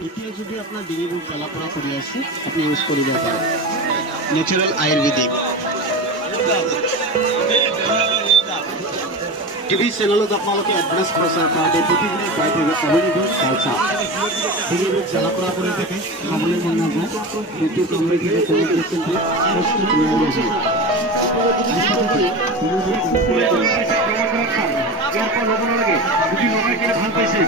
এতিয়া যদি আপোনাৰ ডিঙিবোৰ জ্বলা পৰা কৰি আছে আপুনি ইউজ কৰিব পাৰে নেচাৰেল আয়ুৰ্বেদিক টিভি চেনেলত আপোনালোকে এডভান্স প্ৰচাৰ পায় প্ৰতিদিনে পাই থাকে কমেডিবোৰ চালচা ডিঙিবোৰ জ্বলা পৰা কৰি থাকে খাবলৈ মন নাযায় সেইটো কমেডিৰ কমিউনিকেশ্যনটো প্ৰস্তুত হোৱা নাযায় ইয়াৰ পৰা ল'ব নালাগে যদি লগাই কিনে ভাল পাইছে